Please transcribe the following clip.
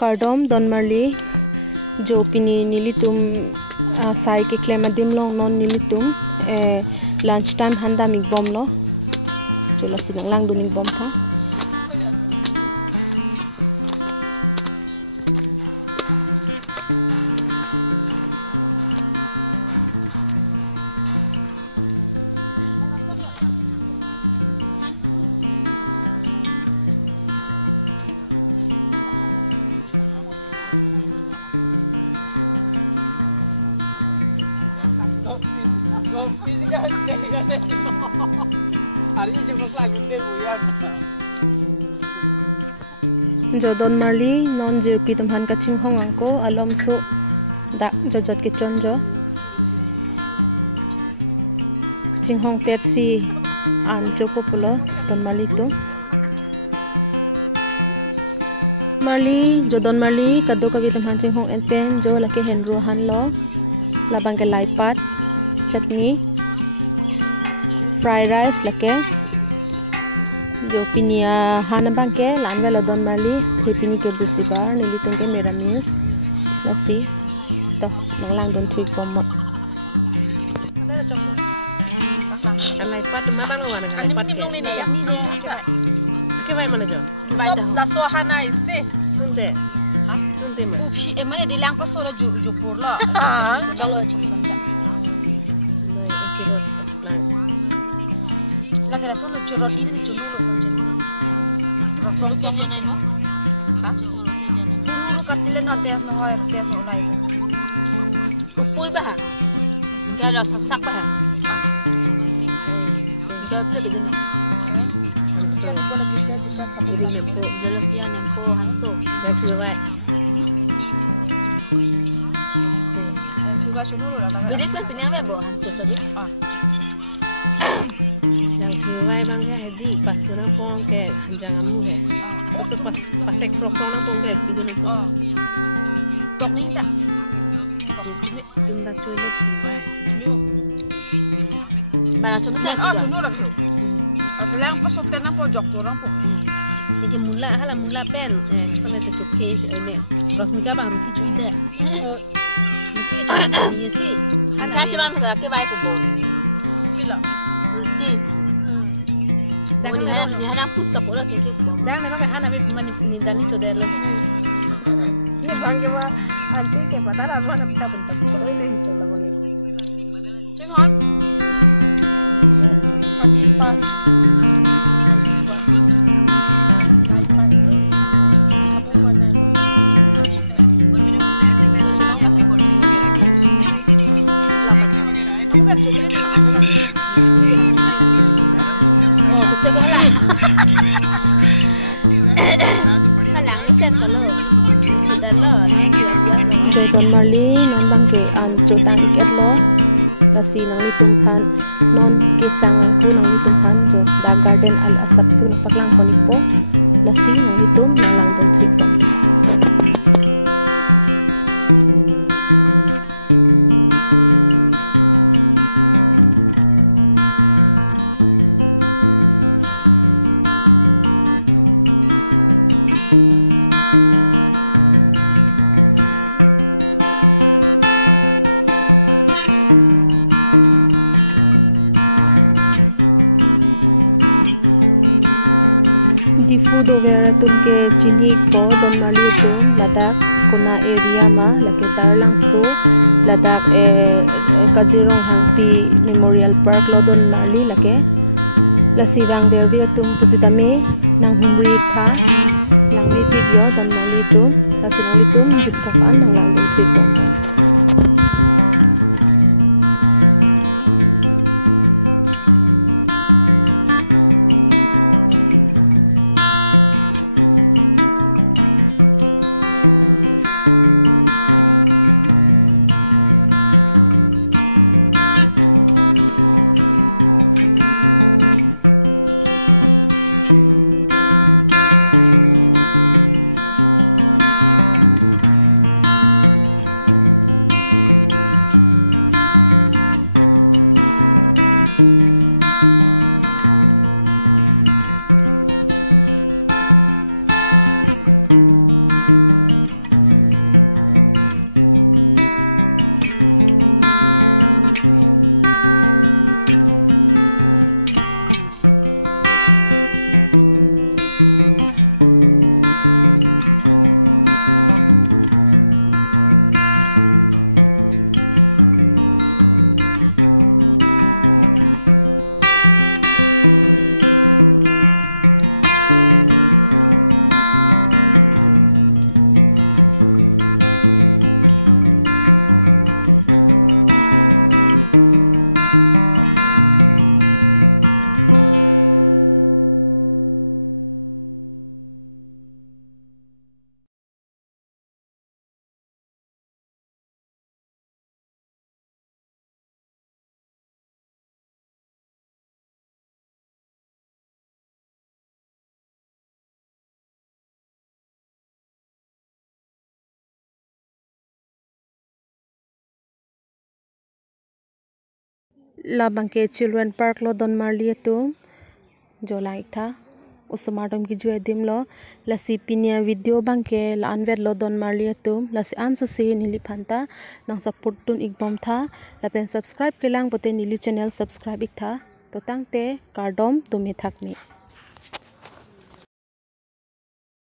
Kardom Don Marley jo pini nilitum sai ke klemadim long non nilitum lunch time handa mi bom lo jola sinang lang duning bom tha Don Marley non jirpi tumhan ka chinghong angko alom so dak jojot ki chonjo chinghong petsi an choko pulo Don Marley tu Marley jo Don Marley kado ka tumhan chinghong en pen jo lake henro han lo labang ke laipat chutney fried rice lake pinia hana bangke lanwela Don Marley pini ke busti bar lagi tungke meramis nasi toh lang don thui komo la so hana isi de ha de upsi emane dilang ko solo jupur lo chalo chikson la que la solo churro ni de churro so sak bah. la bangke children park lo don marli tum jo lang ikta usumartom ki ju edim lo la si pinia video bangke la anvet lo don marli tum la si ansa se nili phanta nang support tun ikbom tha la pen subscribe kelang pote nili channel subscribe ikta to tangte kardom tumi thakni